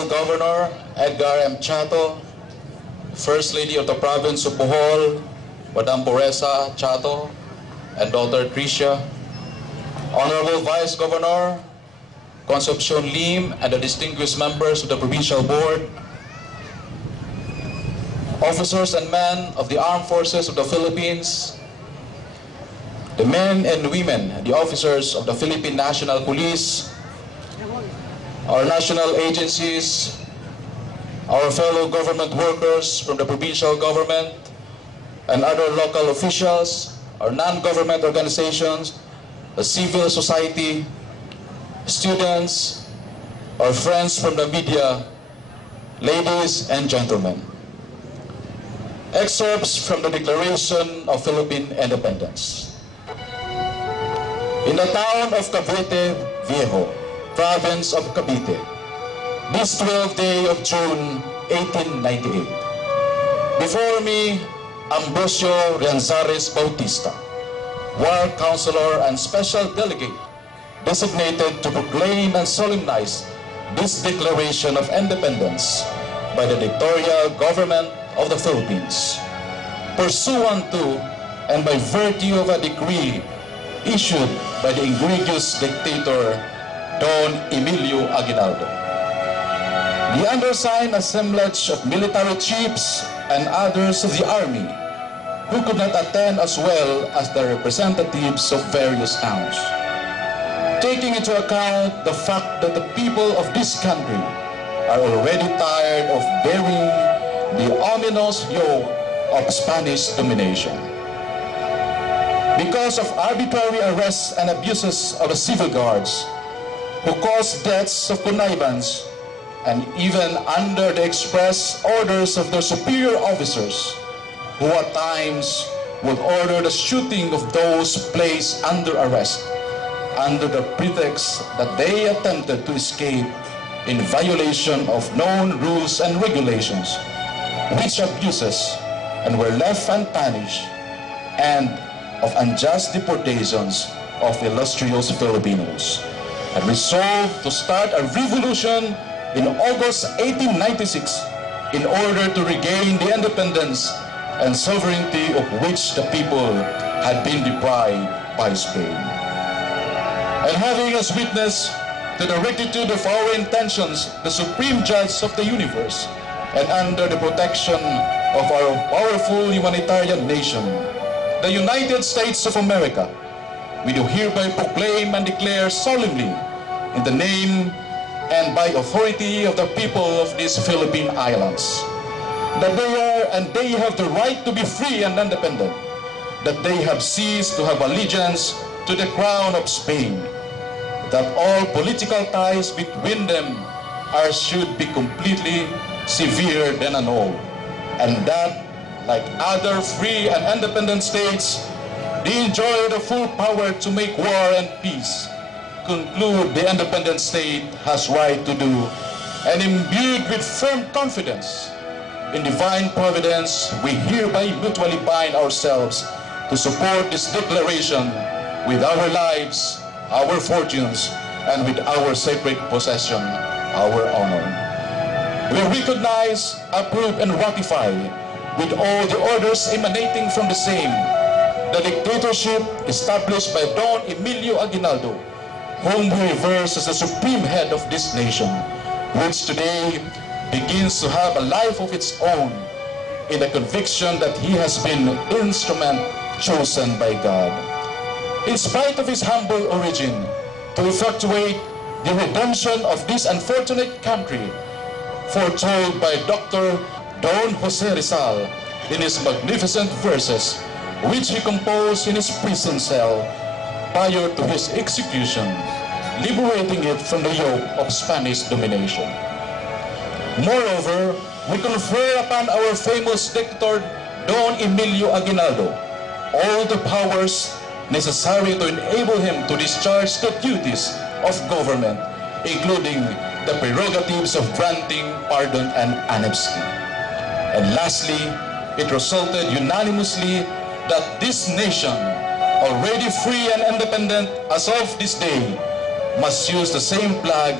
Honorable Governor Edgar M. Chato, First Lady of the Province of Bohol, Madam Boresa Chato, and Daughter Tricia, Honorable Vice Governor Concepcion Lim, and the distinguished members of the Provincial Board, officers and men of the Armed Forces of the Philippines, the men and women, the officers of the Philippine National Police, our national agencies, our fellow government workers from the provincial government and other local officials, our non-government organizations, the civil society, students, our friends from the media, ladies and gentlemen. Excerpts from the Declaration of Philippine Independence. In the town of Cavite Viejo, province of Cavite, this 12th day of June, 1898. Before me, Ambrosio Rianzares Bautista, War Councilor and Special Delegate, designated to proclaim and solemnize this Declaration of Independence by the dictatorial government of the Philippines, pursuant to and by virtue of a decree issued by the egregious dictator Don Emilio Aguinaldo. The undersigned assemblage of military chiefs and others of the army who could not attend, as well as the representatives of various towns. Taking into account the fact that the people of this country are already tired of bearing the ominous yoke of Spanish domination. Because of arbitrary arrests and abuses of the civil guards, who caused deaths of connivance, and even under the express orders of their superior officers, who at times would order the shooting of those placed under arrest, under the pretext that they attempted to escape in violation of known rules and regulations, which abuses and were left unpunished, and of unjust deportations of illustrious Filipinos, and resolved to start a revolution in August 1896 in order to regain the independence and sovereignty of which the people had been deprived by Spain. And having as witness to the rectitude of our intentions, the Supreme Judge of the universe, and under the protection of our powerful humanitarian nation, the United States of America, we do hereby proclaim and declare solemnly, in the name and by authority of the people of these Philippine Islands, that they are and they have the right to be free and independent, that they have ceased to have allegiance to the crown of Spain, that all political ties between them should be completely severed and annulled, and that, like other free and independent states, they enjoy the full power to make war and peace, conclude the independent state has right to do, and imbued with firm confidence in divine providence, we hereby mutually bind ourselves to support this declaration with our lives, our fortunes, and with our sacred possession, our honor. We recognize, approve, and ratify with all the orders emanating from the same, the dictatorship established by Don Emilio Aguinaldo, whom we reverse as the supreme head of this nation, which today begins to have a life of its own in the conviction that he has been instrument chosen by God. In spite of his humble origin, to effectuate the redemption of this unfortunate country, foretold by Dr. Don Jose Rizal in his magnificent verses, which he composed in his prison cell prior to his execution, liberating it from the yoke of Spanish domination. Moreover, we confer upon our famous dictator Don Emilio Aguinaldo all the powers necessary to enable him to discharge the duties of government, including the prerogatives of granting pardon and amnesty. And lastly, it resulted unanimously that this nation, already free and independent as of this day, must use the same flag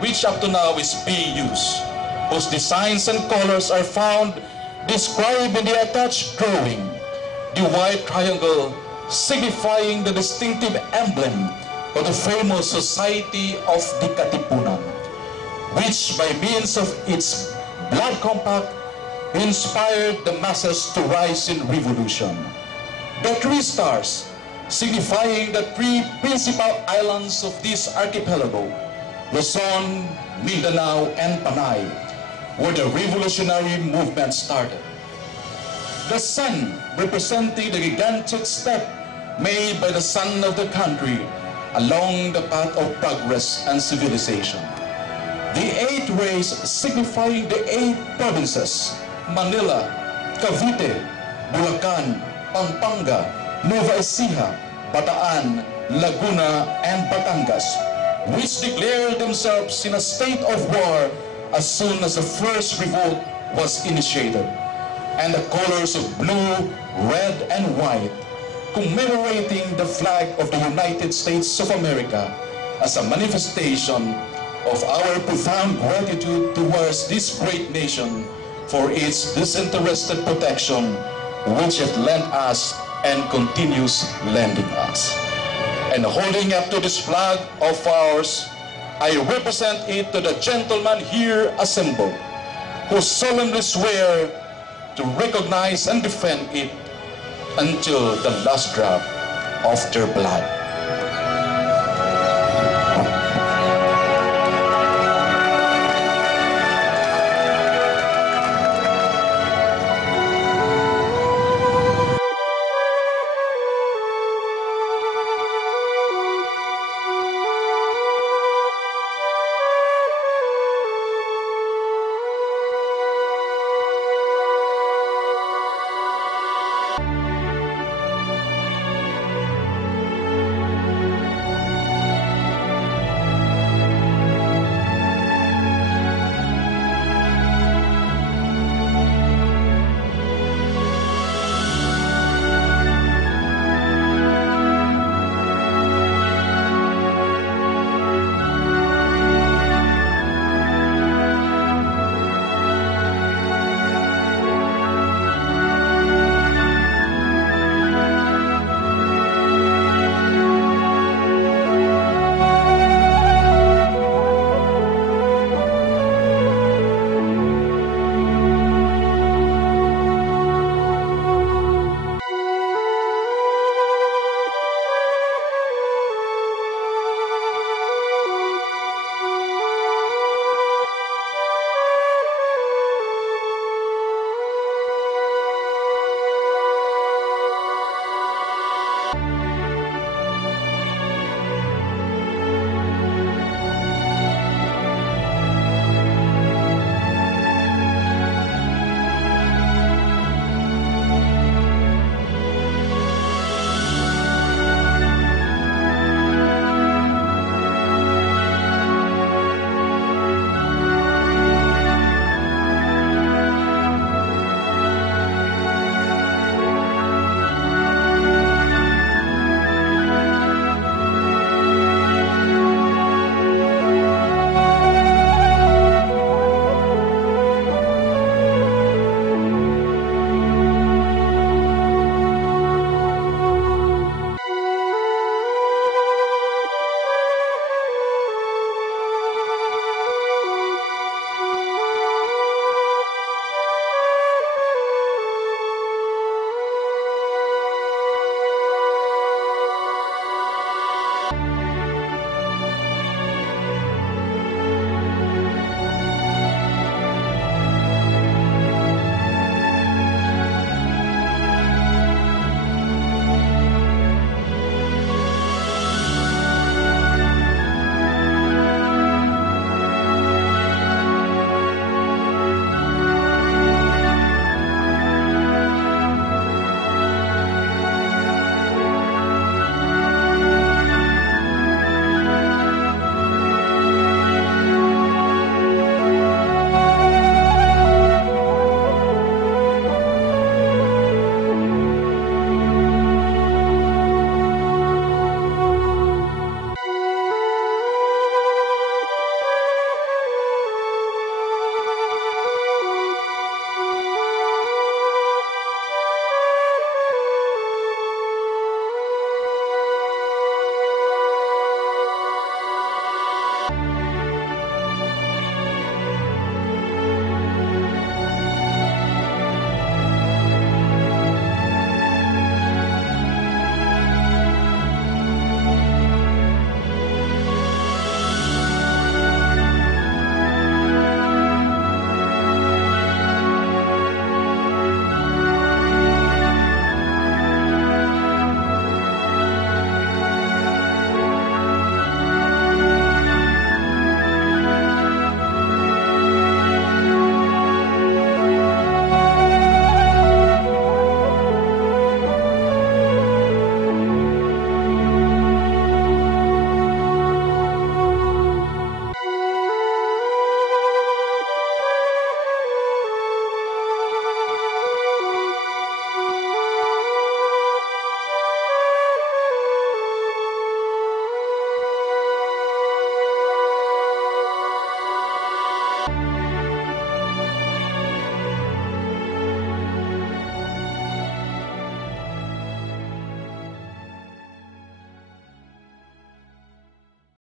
which up to now is being used, whose designs and colors are found described in the attached drawing. The white triangle signifying the distinctive emblem of the famous Society of the Katipunan, which by means of its blood compact inspired the masses to rise in revolution. The three stars, signifying the three principal islands of this archipelago, Luzon, Mindanao, and Panay, where the revolutionary movement started. The sun, representing the gigantic step made by the son of the country along the path of progress and civilization. The 8 rays signifying the 8 provinces: Manila, Cavite, Bulacan, Pampanga, Nueva Ecija, Bataan, Laguna, and Batangas, which declared themselves in a state of war as soon as the first revolt was initiated, and the colors of blue, red, and white, commemorating the flag of the United States of America as a manifestation of our profound gratitude towards this great nation for its disinterested protection, which it lent us and continues lending us. And holding up to this flag of ours, I represent it to the gentlemen here assembled, who solemnly swear to recognize and defend it until the last drop of their blood.